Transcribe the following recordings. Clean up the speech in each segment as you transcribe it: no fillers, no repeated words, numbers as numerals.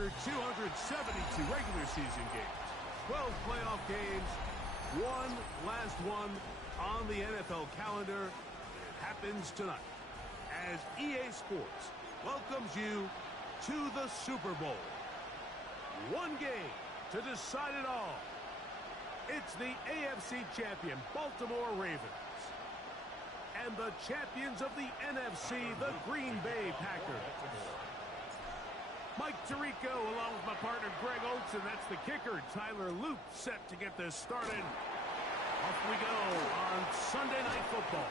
After 272 regular season games, 12 playoff games, one last one on the NFL calendar, it happens tonight as EA Sports welcomes you to the Super Bowl. One game to decide it all. It's the AFC champion Baltimore Ravens and the champions of the NFC, the Green Bay Packers. Mike Tirico along with my partner Greg Olsen. That's the kicker. Tyler Loop set to get this started. Off we go on Sunday Night Football.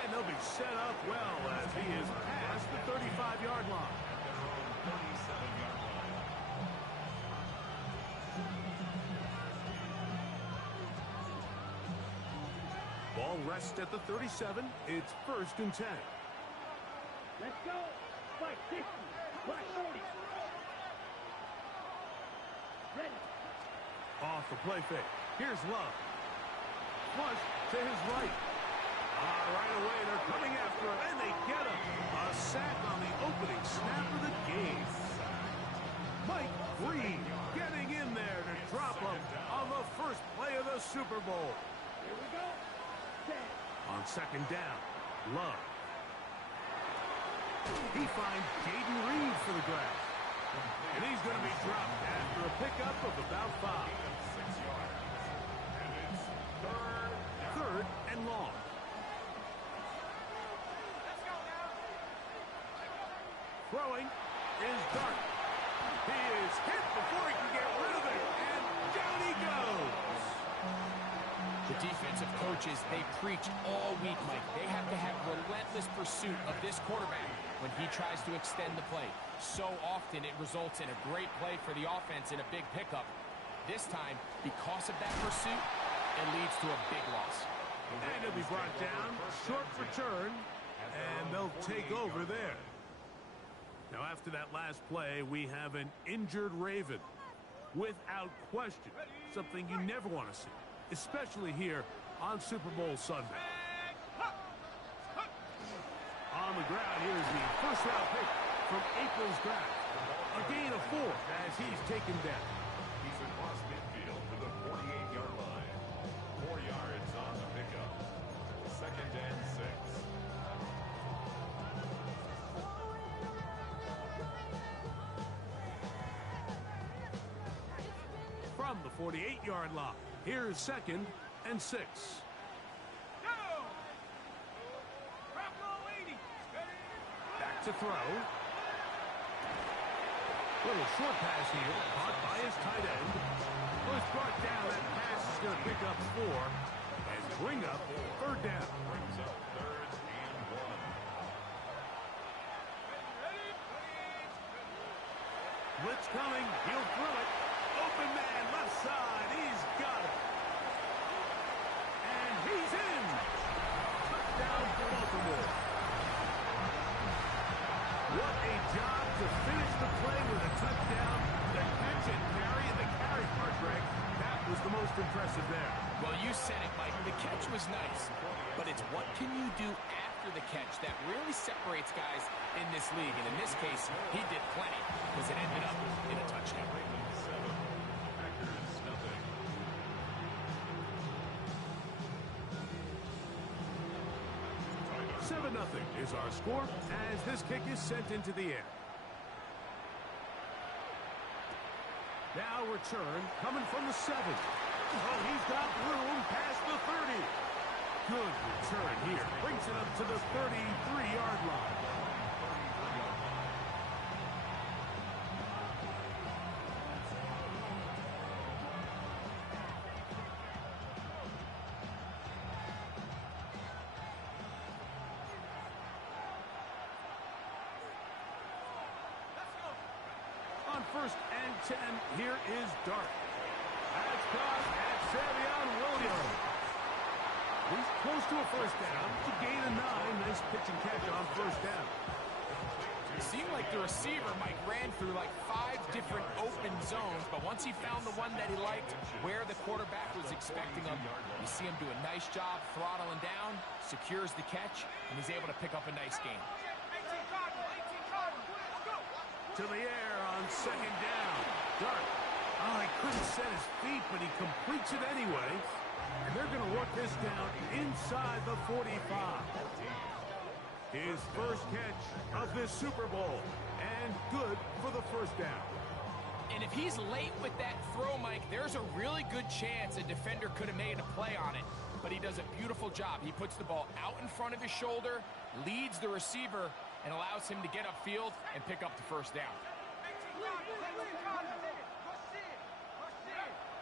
And they'll be set up well as he is past the 35-yard line. Ball rests at the 37. It's 1st and 10. Let's go. Fight 60. Black 40. Ready. Off the play fake. Here's Love. Flush to his right. Right away, they're coming after him, and they get him. A sack on the opening snap of the game. Mike Green getting in there to drop him on the first play of the Super Bowl. Here we go. On 2nd down, Love. He finds Jaden Reed for the grab. And he's going to be dropped after a pickup of about 5. 3rd and long. Throwing is Dart. He is hit before he can get rid of it, and down he goes. The defensive coaches, they preach all week, Mike. They have to have relentless pursuit of this quarterback when he tries to extend the play. So often it results in a great play for the offense and a big pickup. This time, because of that pursuit, it leads to a big loss. And he'll be brought down, short return, and they'll take over there. Now, after that last play, we have an injured Raven. Without question, something you never want to see, especially here on Super Bowl Sunday. On the ground, here's the first-round pick from April's draft. A gain of 4 as he's taken down. He's across midfield to the 48-yard line. 4 yards on the pickup. 2nd and 6. From the 48-yard line, here's 2nd and 6. Back to throw. Little short pass here, caught by his tight end. Was brought down. That pass is going to pick up 4 and bring up 3rd down. Brings up 3rd and 1. Blitz coming. He'll throw it. Open man, left side. He's got it. And he's in. Touchdown for Baltimore. What a job to finish the play with a touchdown. The catch and carry, and the carry part, Greg, that was the most impressive there. Well, you said it, Mike. The catch was nice, but it's what can you do after the catch that really separates guys in this league. And in this case, he did plenty because it ended up in a touchdown. 7. Packers nothing. Seven 0 is our score as this kick is sent into the air. Now return coming from the 7. Oh, he's got room past the 30. Good return here. Brings it up to the 33-yard line. On 1st and 10, here is Dart. That's caught at Savion Williams. He's close to a 1st down. To gain a 9. Nice pitch and catch on 1st down. It seemed like the receiver, Mike, ran through like 5 different open zones, but once he found the one that he liked, where the quarterback was expecting him, you see him do a nice job throttling down, secures the catch, and he's able to pick up a nice gain. to the air on second down. Dart. Oh, he couldn't set his feet, but he completes it anyway. And they're going to work this down inside the 45. His first catch of this Super Bowl. And good for the first down. And if he's late with that throw, Mike, there's a really good chance a defender could have made a play on it. But he does a beautiful job. He puts the ball out in front of his shoulder, leads the receiver, and allows him to get upfield and pick up the first down.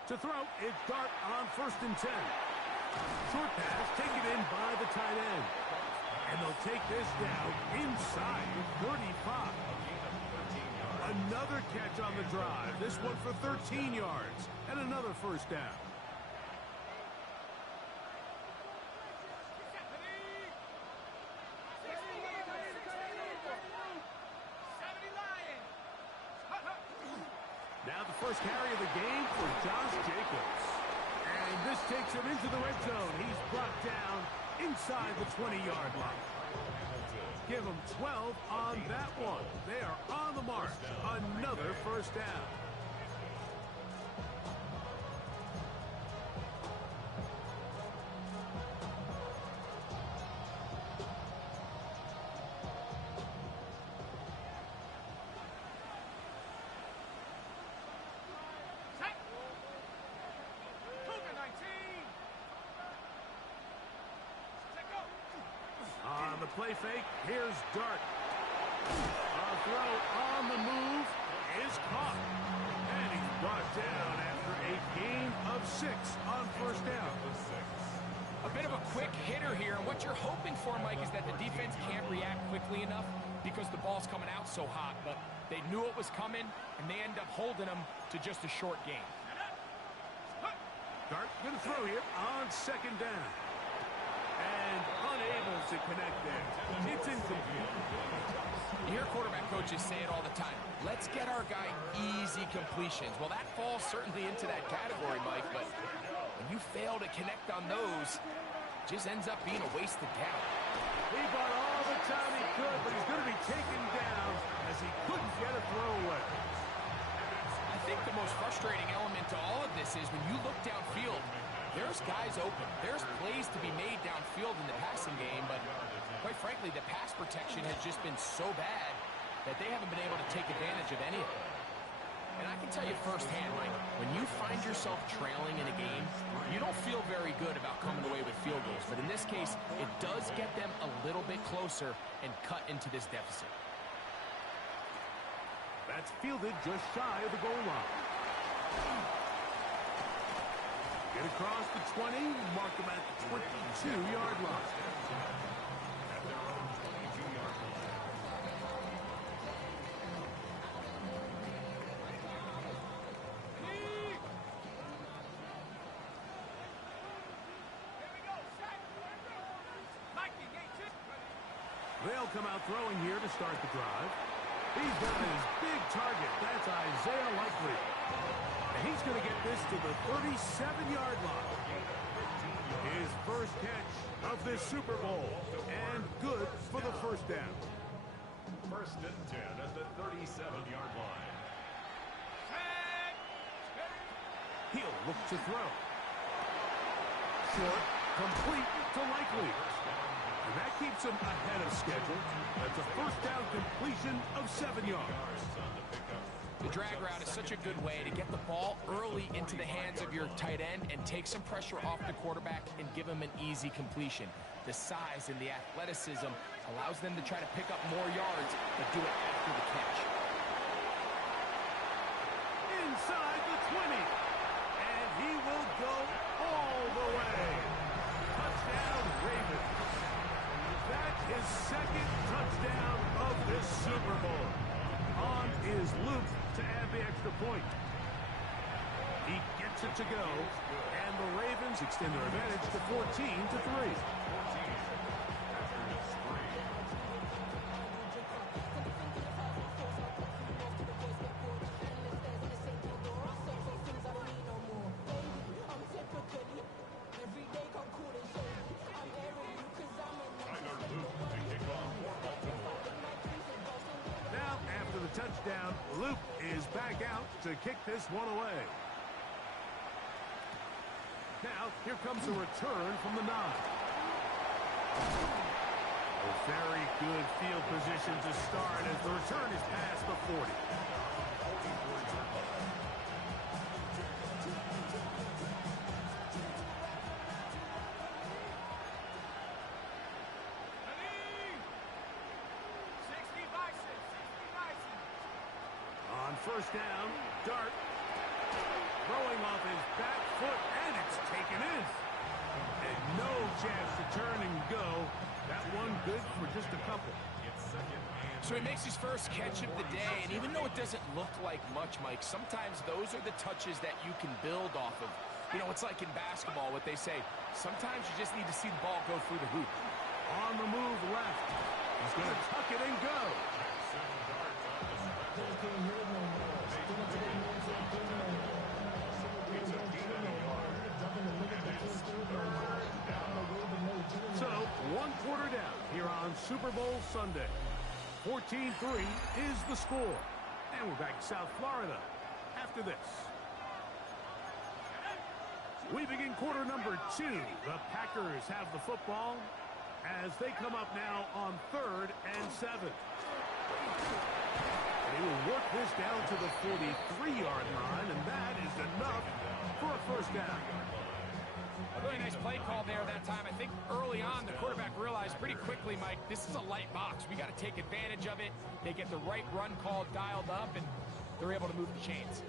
To throw, it's Dart on 1st and 10. Short pass taken in by the tight end. And they'll take this down inside the 35. Another catch on the drive. This one for 13 yards and another first down. Now the first carry of the game for Josh Jacobs. And this takes him into the red zone. He's brought down inside the 20-yard line. Give him 12 on that one. They are on the mark. Another first down. On the play fake, here's Dart. A throw on the move is caught. And he's brought down after a gain of 6 on first down. A bit of a quick hitter here. And what you're hoping for, Mike, is that the defense can't react quickly enough because the ball's coming out so hot. But they knew it was coming, and they end up holding them to just a short gain. Dart going to throw here on second down. And unable to connect there. It's incomplete. You hear quarterback coaches say it all the time. Let's get our guy easy completions. Well, that falls certainly into that category, Mike, but when you fail to connect on those, it just ends up being a wasted down. He bought all the time he could, but he's going to be taken down as he couldn't get a throw away. I think the most frustrating element to all of this is when you look downfield, there's guys open. There's plays to be made downfield in the passing game, but quite frankly, the pass protection has just been so bad that they haven't been able to take advantage of any of it. And I can tell you firsthand, Mike, when you find yourself trailing in a game, you don't feel very good about coming away with field goals. But in this case, it does get them a little bit closer and cut into this deficit. That's fielded just shy of the goal line. Get across the 20, mark them at the 22-yard line. They'll come out throwing here to start the drive. He's got his big target. That's Isaiah Likely. And he's going to get this to the 37-yard line. His first catch of this Super Bowl. And good for the first down. 1st and 10 at the 37-yard line. He'll look to throw. Short, complete to Likely. And that keeps him ahead of schedule. That's a first down completion of 7 yards. The drag route is such a good way to get the ball early into the hands of your tight end and take some pressure off the quarterback and give him an easy completion. The size and the athleticism allows them to try to pick up more yards, but do it after the catch. Inside the 20. And he will go all the way. Touchdown, Ravens. That's his second touchdown of this Super Bowl. On is Luke to add the extra point. He gets it to go, and the Ravens extend their advantage to 14-3. Touchdown, is back out to kick this one away. Now, here comes a return from the 9. A very good field position to start as the return is past the 40. On first down, Dart throwing off his back foot, and it's taken in. And no chance to turn and go. That one good for just a couple. So he makes his first catch of the day, and even though it doesn't look like much, Mike, sometimes those are the touches that you can build off of. You know, it's like in basketball, what they say, sometimes you just need to see the ball go through the hoop. On the move left. He's going to tuck it and go. So, 1 quarter down here on Super Bowl Sunday. 14-3 is the score. And we're back to South Florida after this. We begin quarter number 2. The Packers have the football as they come up now on 3rd and 7. They will work this down to the 43-yard line, and that is enough for a first down. A really nice play call there that time. I think early on the quarterback realized pretty quickly, Mike, this is a light box. We got to take advantage of it. They get the right run call dialed up, and they're able to move the chains.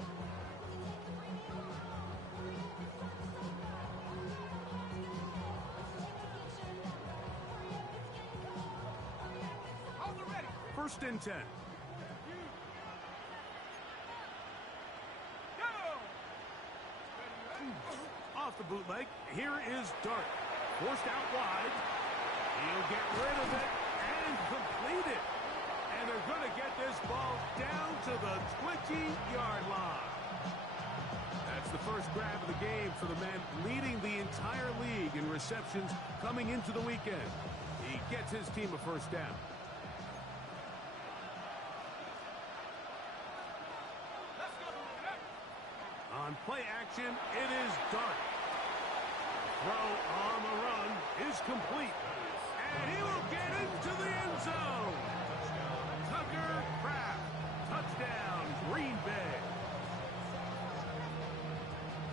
First and 10. Off the bootleg, here is Dart. Forced out wide. He'll get rid of it and complete it. And they're going to get this ball down to the 20-yard line. That's the first grab of the game for the man leading the entire league in receptions coming into the weekend. He gets his team a first down. On play action, it is Dart. Throw on the run is complete. And he will get into the end zone. Tucker Kraft. Touchdown, Green Bay.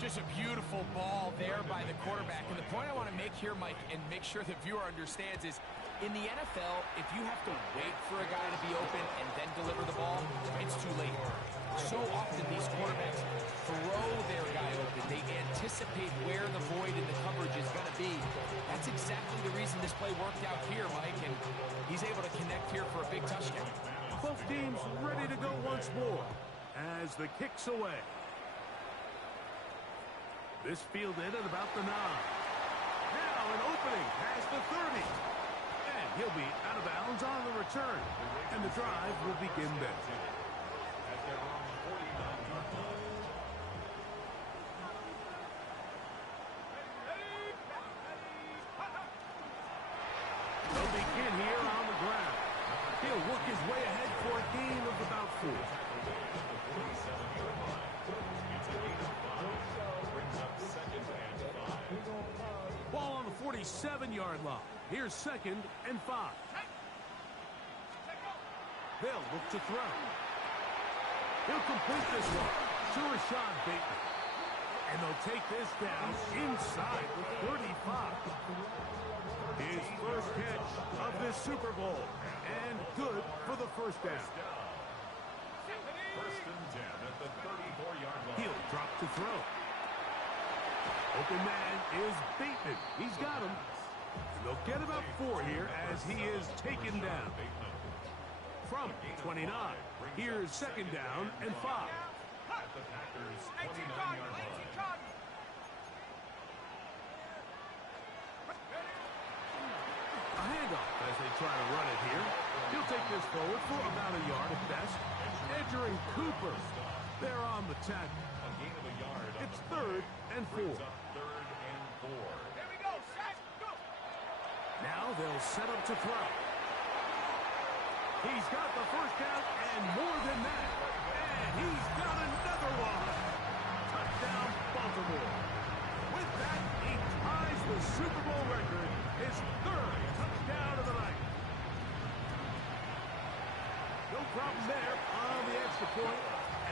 Just a beautiful ball there by the quarterback. And the point I want to make here, Mike, and make sure the viewer understands is, in the NFL, if you have to wait for a guy to be open and then deliver the ball, it's too late. So often these quarterbacks throw their guy open. They anticipate where the void in the coverage is going to be. That's exactly the reason this play worked out here, Mike, and he's able to connect here for a big touchdown. Both teams ready to go once more as the kick's away. This fielded at about the 9. Now an opening past the 30. And he'll be out of bounds on the return. And the drive will begin there. They'll begin here on the ground. He'll work his way ahead for a gain of about 4. Ball on the 47-yard line. Here's 2nd and 5. They'll look to throw. He'll complete this one to Rashad Bateman. And they'll take this down inside the 35. His first catch of this Super Bowl. And good for the first down. First and 10 at the 34-yard line. He'll drop to throw. Open man is Bateman. He's got him. They'll get about 4 here as he is taken down. From 29, here's 2nd down and 5. At the Packers' 29-yard line. A handoff as they try to run it here. He'll take this forward for about a yard at best. Edgerrin Cooper, they're on the tackle. A gain of a yard. It's 3rd and 4. Brings up 3rd and 4. Here we go, set, go. Now they'll set up to throw. He's got the first down and more than that. And He's got another one. Touchdown, Baltimore. With that, he ties the Super Bowl record, his third touchdown of the night. No problem there on the extra point,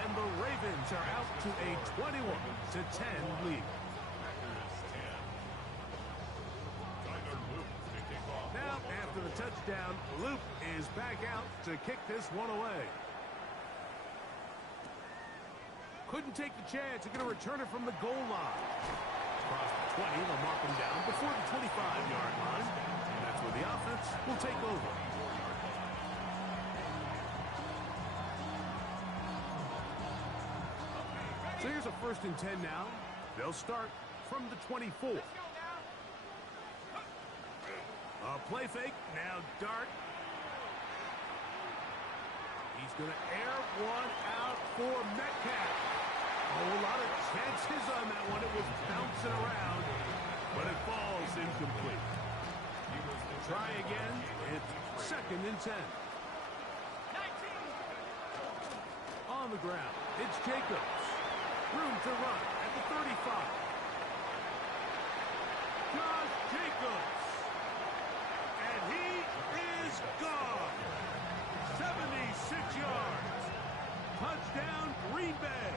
and the Ravens are out to a 21-10 lead. Now, after the touchdown, Luke is back out to kick this one away. Couldn't take the chance. They're going to return it from the goal line. Across the 20, they'll mark him down before the 25-yard line. And that's where the offense will take over. So here's a 1st and 10 now. They'll start from the 24. A play fake. Now Dart. He's going to air one out for Metcalf. A whole lot of chances on that one. It was bouncing around, but it falls incomplete. Try again. It's 2nd and 10. On the ground, it's Jacobs. Room to run at the 35. Josh Jacobs. And he is gone. 76 yards. Touchdown, Green Bay.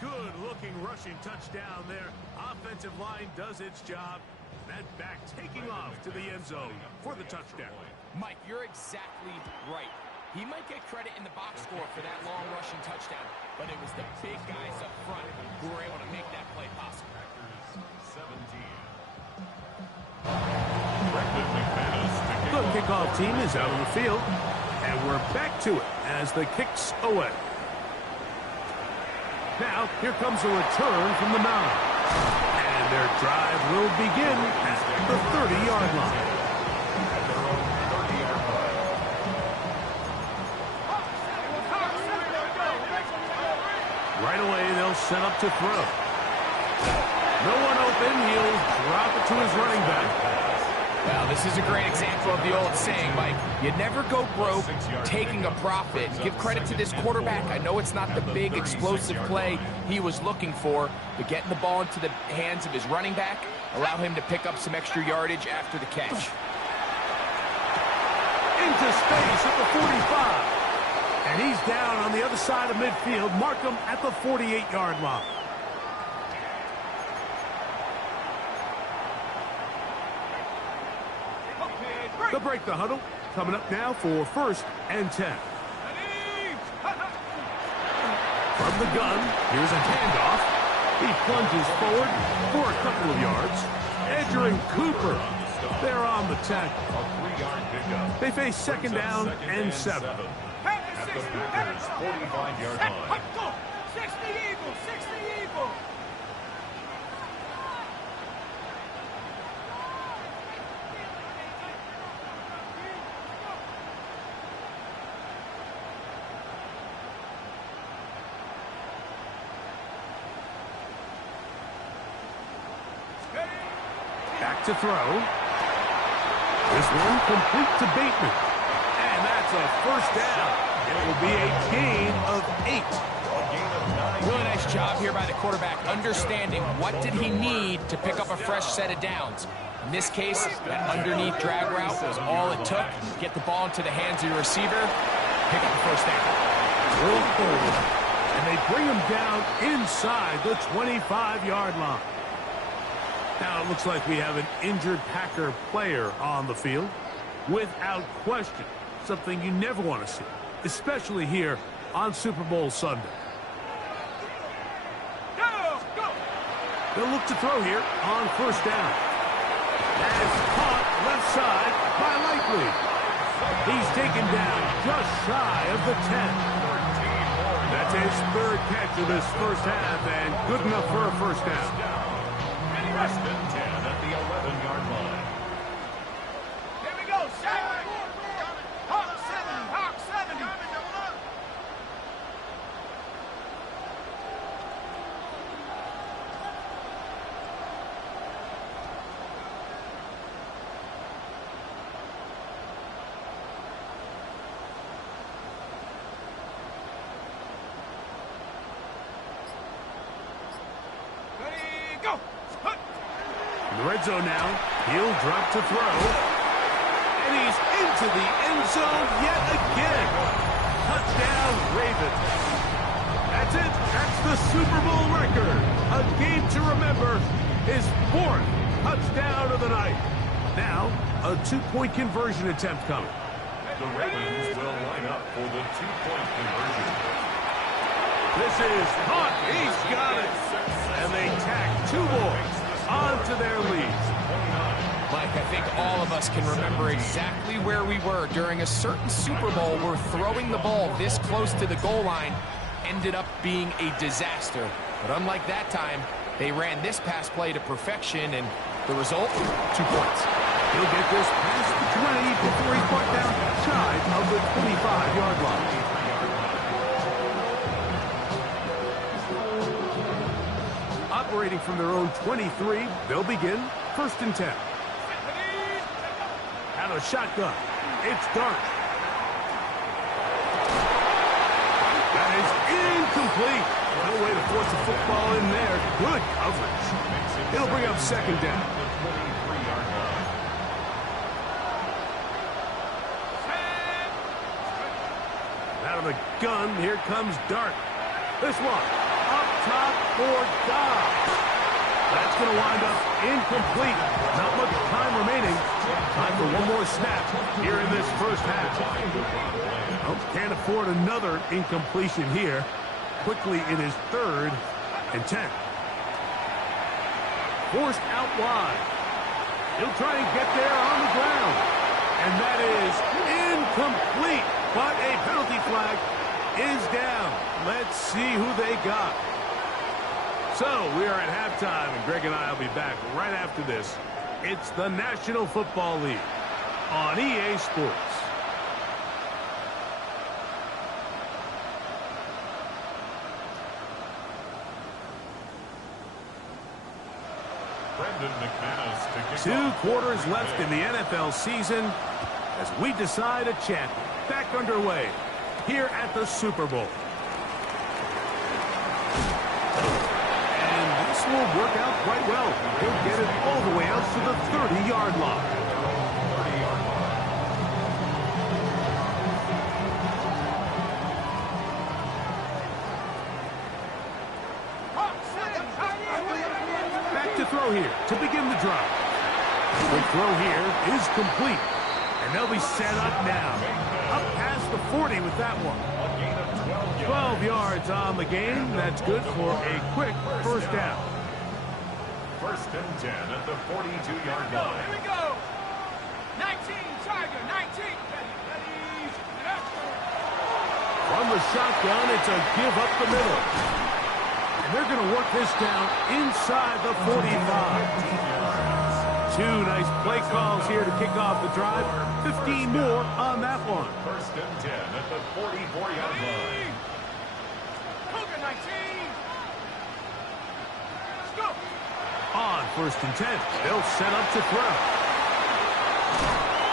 Good-looking rushing touchdown there. Offensive line does its job. That back taking off to the end zone for the touchdown. Mike, you're exactly right. He might get credit in the box score for that long rushing touchdown, but it was the big guys up front who were able to make that play possible. The kickoff team is out on the field, and we're back to it as the kick's away. Now, here comes a return from the 9. And their drive will begin at the 30-yard line. Right away, they'll set up to throw. No one open. He'll drop it to his running back. Well, this is a great example of the old saying, Mike. You never go broke taking a profit. Give credit to this quarterback. I know it's not the big, explosive play he was looking for, but getting the ball into the hands of his running back, allow him to pick up some extra yardage after the catch. Into space at the 45. And he's down on the other side of midfield. Mark him at the 48-yard line. They'll break the huddle. Coming up now for 1st and 10. From the gun, here's a handoff. He plunges forward for a couple of yards. Edgerrin Cooper, they're on the tackle. They face 2nd down and 7. At the Packers' 45-yard line. 60 Eagles, 60 Eagles. Back to throw. This one complete to Bateman. And that's a 1st down. It will be a gain of 8. Really nice job here by the quarterback, understanding what did he need to pick up a fresh set of downs. In this case, that underneath drag route was all it took. Get the ball into the hands of your receiver, pick up the 1st down. Roll forward, and they bring him down inside the 25-yard line. Now it looks like we have an injured Packer player on the field. Without question, something you never want to see, especially here on Super Bowl Sunday. They'll look to throw here on 1st down. That is caught left side by Likely. He's taken down just shy of the 10. That's his 3rd catch of this 1st half, and good enough for a 1st down. 1st and 10 at the 11-yard line. Here we go, Shaq. Hawk 7, Hawk 7. In the red zone now. He'll drop to throw. And he's into the end zone yet again. Touchdown, Ravens. That's it. That's the Super Bowl record. A game to remember. His 4th touchdown of the night. Now, a 2-point conversion attempt coming. The Ravens will line up for the 2-point conversion. This is caught. He's got it. And they tack 2 more onto their lead. Mike, I think all of us can remember exactly where we were during a certain Super Bowl where throwing the ball this close to the goal line ended up being a disaster. But unlike that time, they ran this pass play to perfection, and the result, 2 points. He'll get this past the 20 before he's brought down shy of the 25-yard line. Operating from their own 23, they'll begin 1st and 10. Out of shotgun, it's Dart. That is incomplete. No way to force the football in there. Good coverage. It'll bring up 2nd down. Out of the gun, here comes Dart. This one, up top for Dobbs. That's going to wind up incomplete. Not much time remaining. Time for one more snap here in this first half. Oh, can't afford another incompletion here. Quickly in his 3rd and 10. Forced out wide. He'll try and get there on the ground. And that is incomplete. But a penalty flag is down. Let's see who they got. So we are at halftime, and Greg and I will be back right after this. It's the National Football League on EA Sports. Brendan McManus to kick 2 off. quarters left in the NFL season as we decide a champion. Back underway here at the Super Bowl. And this will work out quite well. He'll get it all the way out to the 30-yard line. Back to throw here to begin the drive. The throw here is complete. And they'll be set up now. Up past the 40 with that one. 12 yards on the game. That's good for a quick 1st down. 1st and 10 at the 42-yard line. Here we go. 19, Tiger, 19. Ready. From the shotgun, it's a give up the middle. And they're going to work this down inside the 45. 2 nice play calls here to kick off the drive. 15 more on that one. 1st and 10 at the 44-yard line. Cougar 19. Let's go. On 1st and 10, they'll set up to throw.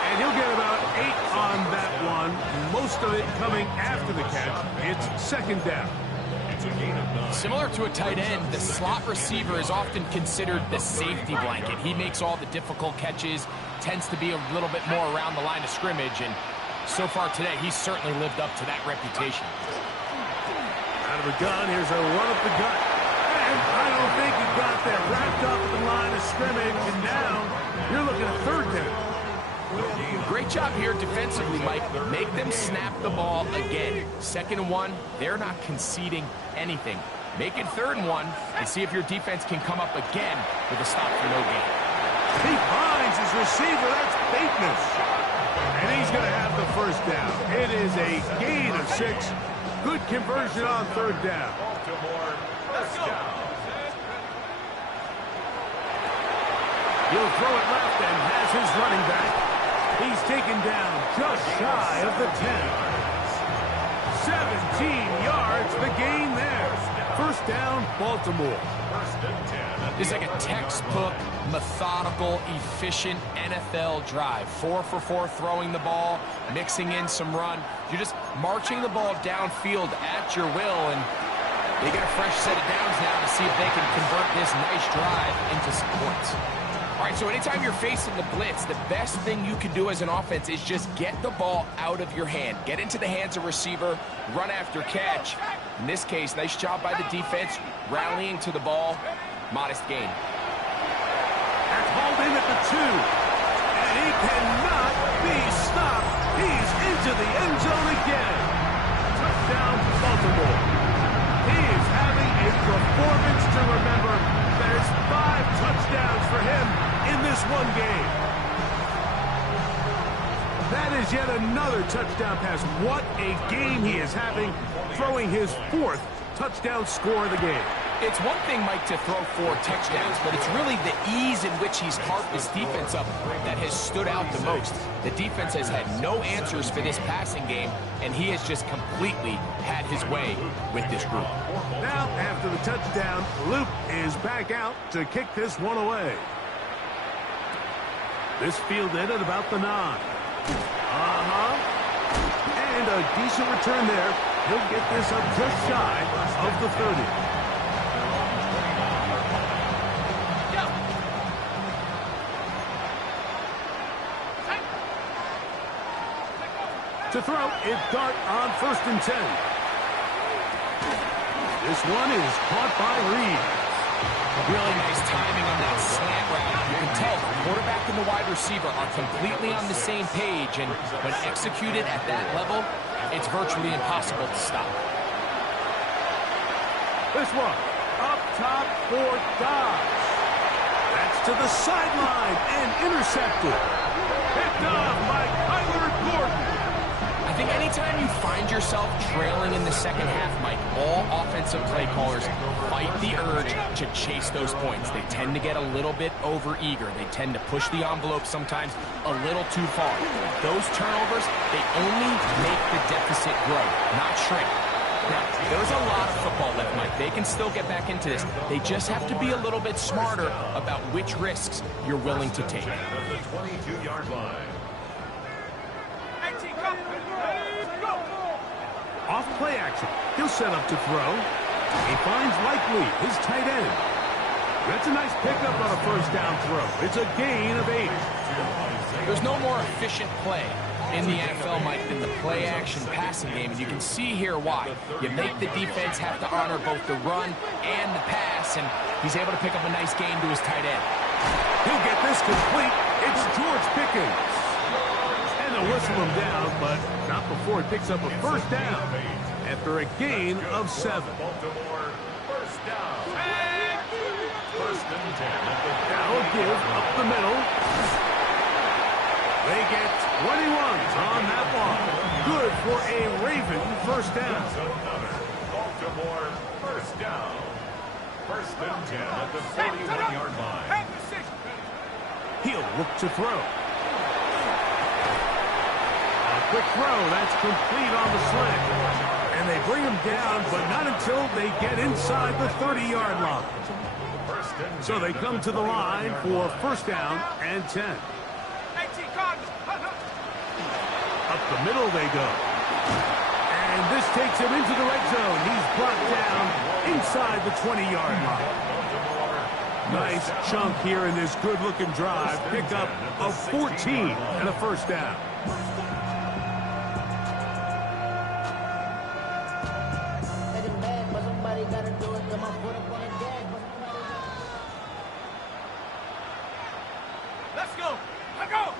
And he'll get about 8 on that one. Most of it coming after the catch. It's 2nd down. It's a gain of 9. Similar to a tight end, the slot receiver is often considered the safety blanket. He makes all the difficult catches, tends to be a little bit more around the line of scrimmage, and so far today, he's certainly lived up to that reputation. Out of the gun, here's a run up the gut. And I don't think he got there. Wrapped up at the line of scrimmage, and now you're looking at 3rd down. Great job here defensively, Mike. Make them snap the ball again. 2nd and 1, they're not conceding anything. Make it 3rd and 1 and see if your defense can come up again with a stop for no gain. He finds his receiver. That's Bateman. And he's going to have the 1st down. It is a gain of 6. Good conversion on 3rd down. Baltimore, 1st down. He'll throw it left and has his running back. He's taken down just shy of the 10. 17 yards, the gain there. 1st down, Baltimore. 1st and 10. This is like a textbook, methodical, efficient NFL drive. 4 for 4 throwing the ball, mixing in some run. You're just marching the ball downfield at your will, and they get a fresh set of downs now to see if they can convert this nice drive into some points. All right, so anytime you're facing the blitz, the best thing you can do as an offense is just get the ball out of your hand. Get into the hands of receiver, run after catch. In this case, nice job by the defense, rallying to the ball. Modest gain. That's hauled in at the 2. And he cannot be stopped. He's into the end zone again. Touchdown, Baltimore. He is having a performance to remember. There's 5 touchdowns for him in this one game. That is yet another touchdown pass. What a game he is having, throwing his 4th touchdown score of the game. It's one thing, Mike, to throw 4 touchdowns, but it's really the ease in which he's carved this defense up that has stood out the most. The defense has had no answers for this passing game, and he has just completely had his way with this group. Now, after the touchdown, Luke is back out to kick this one away. This fielded at about the 9. And a decent return there. He'll get this up just shy of the 30. To throw, it's Dart on 1st and 10. This one is caught by Reed. Really nice timing on that slant route. You can tell the quarterback and the wide receiver are completely on the same page, and when executed at that level, it's virtually impossible to stop. This one, up top for Dobbs. That's to the sideline and intercepted. Picked off by Kyler Gordon. I think anytime you find yourself trailing in the second half, Mike, all offensive play callers fight the urge to chase those points. They tend to get a little bit over-eager. They tend to push the envelope sometimes a little too far. Those turnovers, they only make the deficit grow, not shrink. Now, there's a lot of football left, Mike. They can still get back into this. They just have to be a little bit smarter about which risks you're willing to take. At the 22-yard line. Off play action. He'll set up to throw. He finds Likely, his tight end. That's a nice pickup on a 1st down throw. It's a gain of 8. There's no more efficient play in the NFL, Mike, than the play-action passing game, and you can see here why. You make the defense have to honor both the run and the pass, and he's able to pick up a nice gain to his tight end. He'll get this complete. It's George Pickens. And they'll whistle him down, but not before he picks up a 1st down after a gain of 7. Baltimore, 1st down. 1st and 10. Now a give up the middle. They get 21s on that one. Good for a Raven 1st down. Baltimore, 1st down. 1st and 10 at the 41-yard line. He'll look to throw. A quick throw. That's complete on the slant. And they bring him down, but not until they get inside the 30-yard line. So they come to the line for 1st down and 10. Up the middle they go. And this takes him into the red zone. He's brought down inside the 20-yard line. Nice chunk here in this good-looking drive. Pick up of 14 and a 1st down. Let's go. Let's go.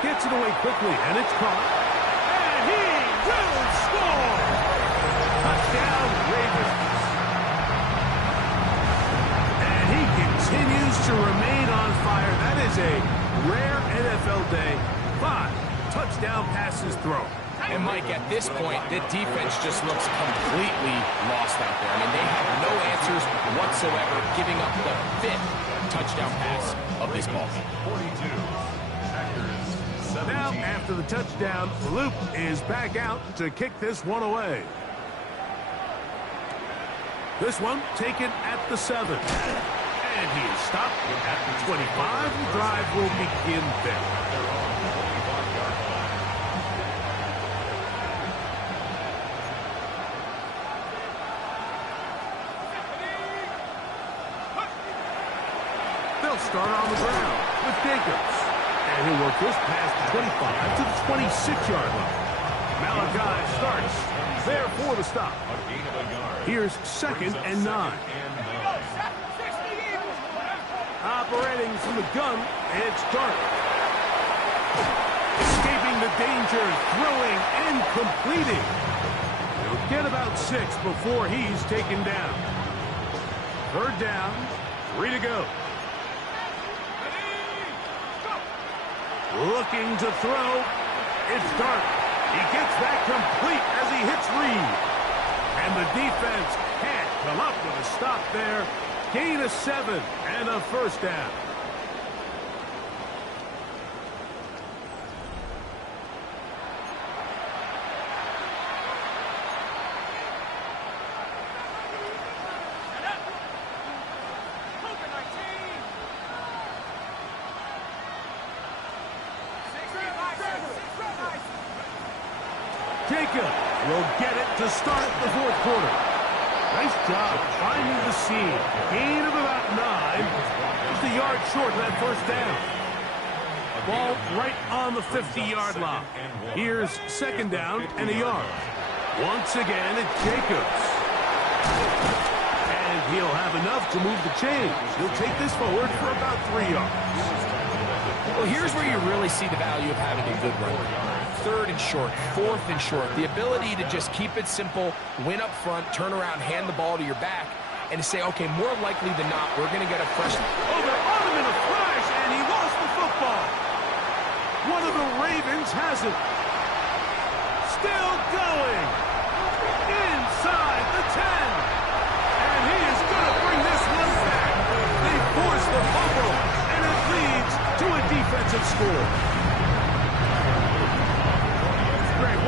Gets it away quickly, and it's caught. And he will score! Touchdown, Ravens. And he continues to remain on fire. That is a rare NFL day. 5 touchdown passes thrown. And, Mike, at this point, the defense just looks completely lost out there. I mean, they have no answers whatsoever, giving up the 5th touchdown pass of this ball game. 42. Now, after the touchdown, Luke is back out to kick this one away. This one taken at the 7. And he is stopped at the 25. The drive will begin there. start on the ground with Jacobs. And he'll work this past the 25 to the 26-yard line. Malachi starts there for the stop. Here's 2nd and 9. Operating from the gun, it's Dart. Escaping the danger, throwing and completing. He'll get about 6 before he's taken down. 3rd down, 3 to go. Looking to throw, it's Dart. He gets that complete as he hits Reed. And the defense can't come up with a stop there. Gain of 7 and a 1st down. Jacob will get it to start the 4th quarter. Nice job finding the seam. Gain of about 9. Just a yard short of that 1st down. Ball right on the 50-yard line. Here's 2nd down and a yard. Once again, it's Jacobs. And he'll have enough to move the chains. He'll take this forward for about 3 yards. Well, here's where you really see the value of having a good run. 3rd and short, 4th and short. The ability to just keep it simple, win up front, turn around, hand the ball to your back, and to say, okay, more likely than not, we're going to get a fresh... Oh, they're on him in a flash, and he lost the football. One of the Ravens has it. Still going. Inside the 10. And he is going to bring this one back. They force the fumble, and it leads to a defensive score.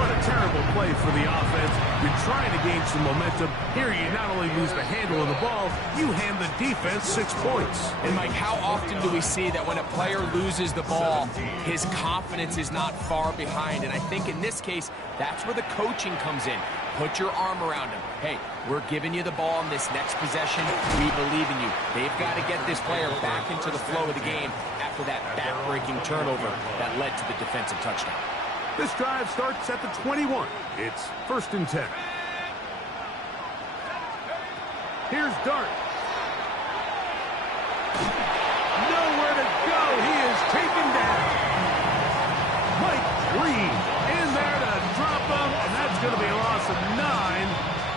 What a terrible play for the offense. You're trying to gain some momentum. Here you not only lose the handle of the ball, you hand the defense 6 points. And Mike, how often do we see that when a player loses the ball, his confidence is not far behind? And I think in this case, that's where the coaching comes in. Put your arm around him. Hey, we're giving you the ball in this next possession. We believe in you. They've got to get this player back into the flow of the game after that back-breaking turnover that led to the defensive touchdown. This drive starts at the 21. It's 1st and 10. Here's Dart. Nowhere to go. He is taken down. Mike Reed in there to drop him, and that's going to be a loss of 9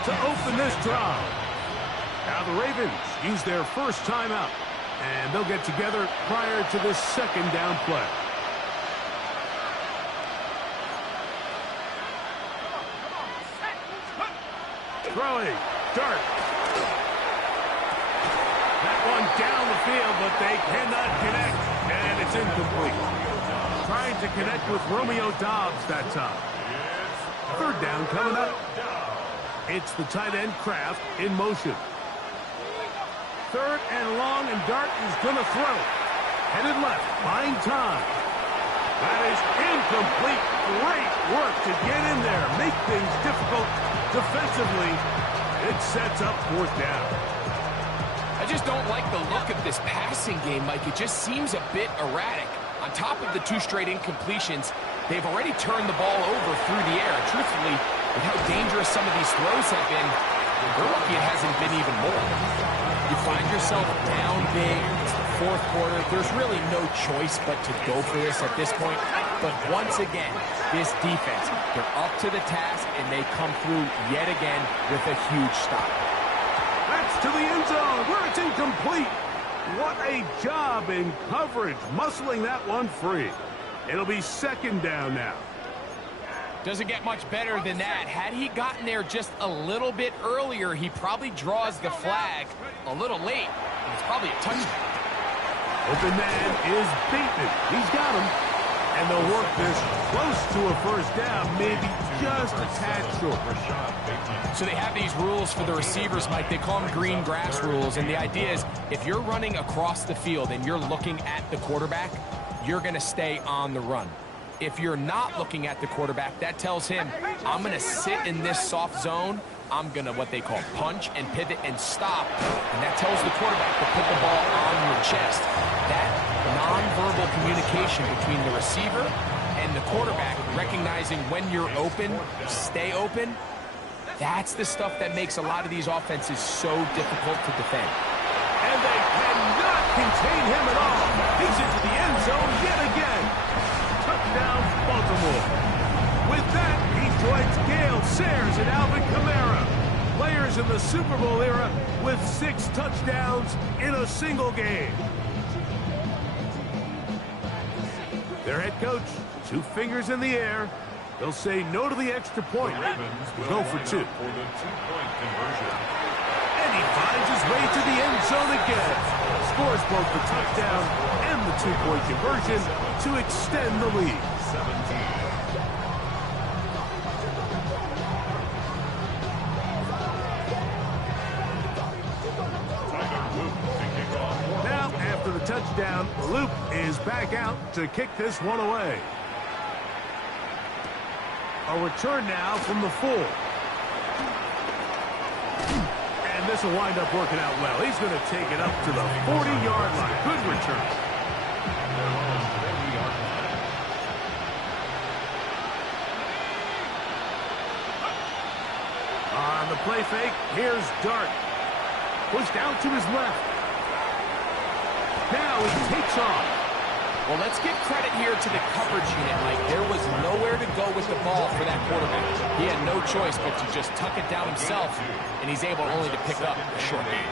to open this drive. Now the Ravens use their first timeout, and they'll get together prior to this 2nd down play. Throwing, Dart. That one down the field, but they cannot connect, and it's incomplete. Trying to connect with Romeo Doubs that time. 3rd down coming up. It's the tight end Kraft in motion. 3rd and long, and Dart is going to throw. Headed left, buying time. That is incomplete. Great work to get in there, make things difficult. Defensively, it sets up 4th down. I just don't like the look of this passing game, Mike. It just seems a bit erratic. On top of the 2 straight incompletions, they've already turned the ball over through the air. Truthfully, with how dangerous some of these throws have been, they're lucky it hasn't been even more. You find yourself down big. It's the 4th quarter. There's really no choice but to go for this at this point. But once again, this defense, they're up to the task, and they come through yet again with a huge stop. That's to the end zone where it's incomplete. What a job in coverage, muscling that one free. It'll be 2nd down now. Doesn't get much better than that. Had he gotten there just a little bit earlier, he probably draws the flag a little late, and it's probably a touchdown. Open man is Bateman. He's got him. And they'll work this close to a 1st down, maybe just a tad short. So they have these rules for the receivers, Mike. They call them green grass rules, and the idea is if you're running across the field and you're looking at the quarterback, you're going to stay on the run. If you're not looking at the quarterback, that tells him, I'm going to sit in this soft zone. I'm going to what they call punch and pivot and stop. And that tells the quarterback to put the ball on your chest. That nonverbal communication between the receiver and the quarterback, recognizing when you're open, stay open, that's the stuff that makes a lot of these offenses so difficult to defend. And they cannot contain him at all. He's into the end zone yet again. Touchdown, Baltimore. With that, he joins Gale Sayers and Alvin Kamara, players in the Super Bowl era with 6 touchdowns in a single game. Their head coach, 2 fingers in the air. They'll say no to the extra point. Go for 2. For the 2-point conversion. And he finds his way to the end zone again. Scores both the touchdown and the 2-point conversion to extend the lead. 17. Now, after the touchdown, Luke is back out to kick this one away. A return now from the 4. And this will wind up working out well. He's going to take it up to the 40-yard line. Good return. On the play fake, here's Dart. Pushed out to his left. Now he takes off. Well, let's give credit here to the coverage unit, Mike. There was nowhere to go with the ball for that quarterback. He had no choice but to just tuck it down himself, and he's able only to pick up a short gain.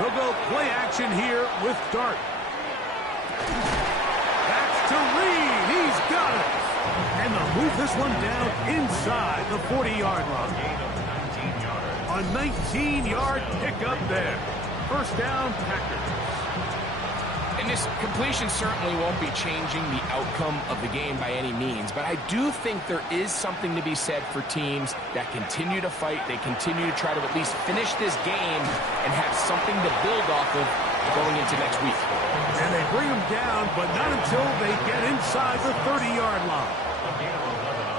They'll go play action here with Dart. That's to Reed. He's got it. And they'll move this one down inside the 40-yard line. A 19-yard pickup there. First down, Packers. And this completion certainly won't be changing the outcome of the game by any means, but I do think there is something to be said for teams that continue to fight. They continue to try to at least finish this game and have something to build off of going into next week. And they bring him down, but not until they get inside the 30-yard line.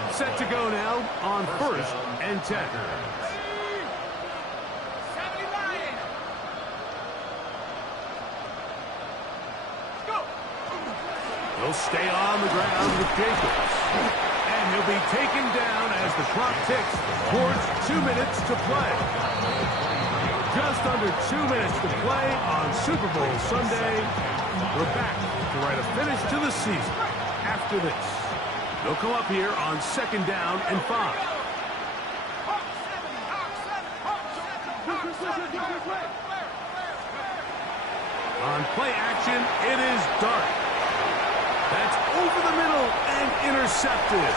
Set to go now on 1st and 10. He'll stay on the ground with Jacobs. And he'll be taken down as the clock ticks towards 2 minutes to play. Just under 2 minutes to play on Super Bowl Sunday. We're back to write a finish to the season after this. They'll come up here on 2nd down and 5. On play action, it is Dart. That's over the middle and intercepted.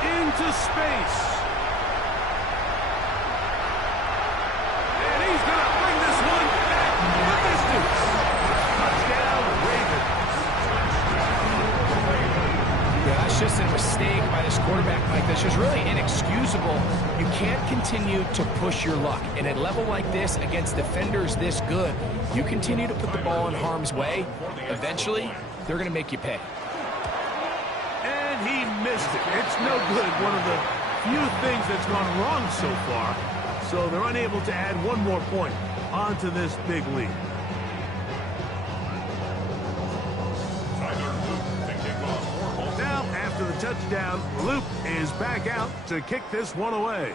Into space. And he's going to bring this one back the distance. Touchdown, Ravens. Yeah, that's just a mistake by this quarterback, Mike. That's just really inexcusable. You can't continue to push your luck. And at a level like this, against defenders this good, you continue to put the ball in harm's way, eventually, they're going to make you pay. And he missed it. It's no good. One of the few things that's gone wrong so far. So they're unable to add one more point onto this big lead. Now, after the touchdown, Luke is back out to kick this one away.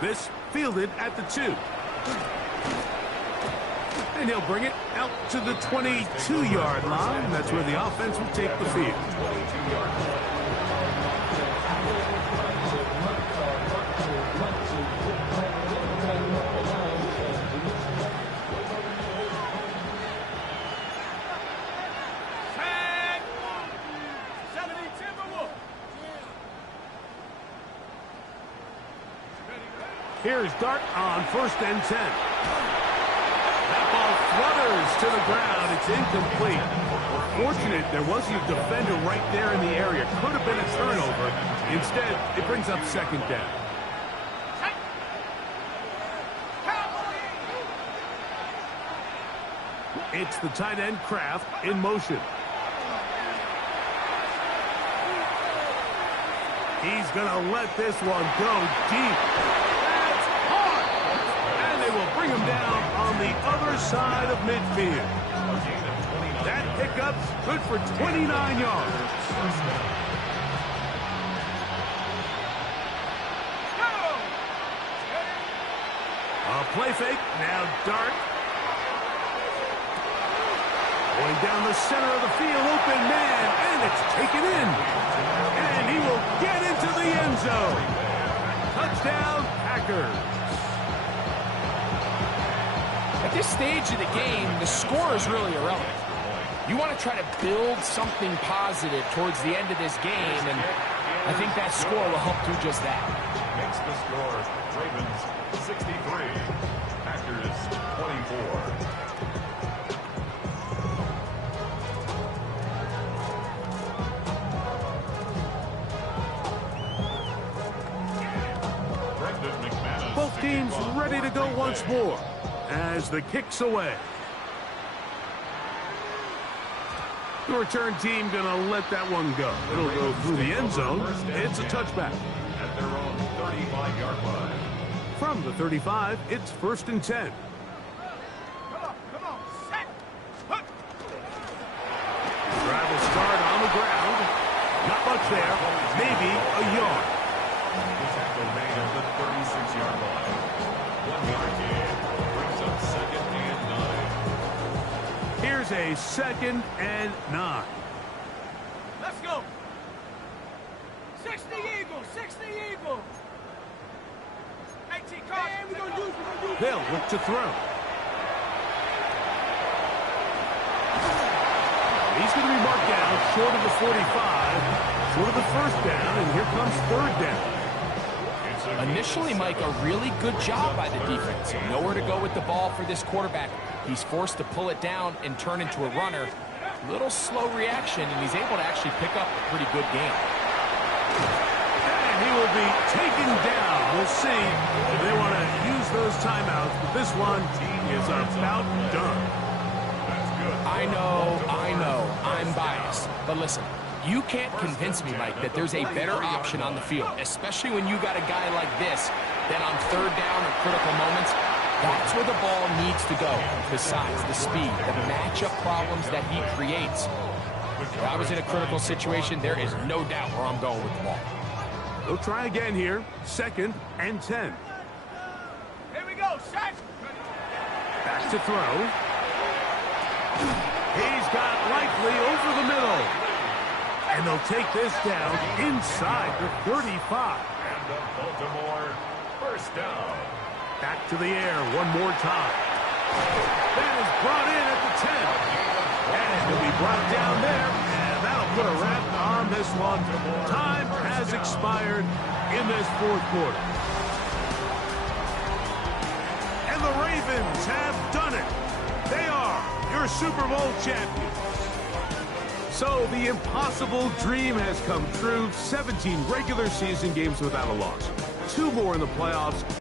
This fielded at the 2. And he'll bring it out to the 22-yard line. That's where the offense will take the field. Here's Dart on 1st and 10. That ball flutters to the ground. It's incomplete. Fortunate there wasn't a defender right there in the area. Could have been a turnover. Instead, it brings up 2nd down. It's the tight end, Kraft, in motion. He's going to let this one go deep. That's hard. And they will bring him down on the other side of midfield. That pickup's good for 29 yards. A play fake, now Dart. Going down the center of the field, open man, and it's taken in. And he will get into the end zone. Touchdown, Packers. At this stage of the game, the score is really irrelevant. You want to try to build something positive towards the end of this game, and I think that score will help do just that. Makes the score Ravens 63, Packers 24. Both teams ready to go once more as the kick's away. The return team going to let that one go. It'll go through the end zone. It's a touchback. At their own 35-yard line. From the 35, it's 1st and 10. Come on, set. Drive will start on the ground. Not much there. Maybe a yard. The tackle made at the 36-yard line. 1 yard gain. Brings up 2nd and 9. Here's a 2nd and 9. Let's go. 60 Eagles, 60 Eagles. 18 cards. Hey, we're going to use it. They'll look to throw. He's going to be marked down short of the 45, short of the 1st down, and here comes 3rd down. Initially, Mike, a really good job by the defense. Nowhere to go with the ball for this quarterback. He's forced to pull it down and turn into a runner. Little slow reaction, and he's able to actually pick up a pretty good game. And he will be taken down. We'll see if they want to use those timeouts, but this one is about done. I know, I'm biased. But listen, you can't convince me, Mike, that there's a better option on the field, especially when you got a guy like this that on 3rd down or critical moments, that's where the ball needs to go. Besides the speed, the matchup problems that he creates. If I was in a critical situation, there is no doubt where I'm going with the ball. They'll try again here. 2nd and 10. Here we go, set. Back to throw. He's got Likely over the middle. And they'll take this down inside the 35. And the Baltimore 1st down. Back to the air one more time. That is brought in at the 10. And he'll be brought down there. And that'll put a wrap on this one. Time has expired in this 4th quarter. And the Ravens have done it. They are your Super Bowl champions. So the impossible dream has come true. 17 regular season games without a loss. 2 more in the playoffs.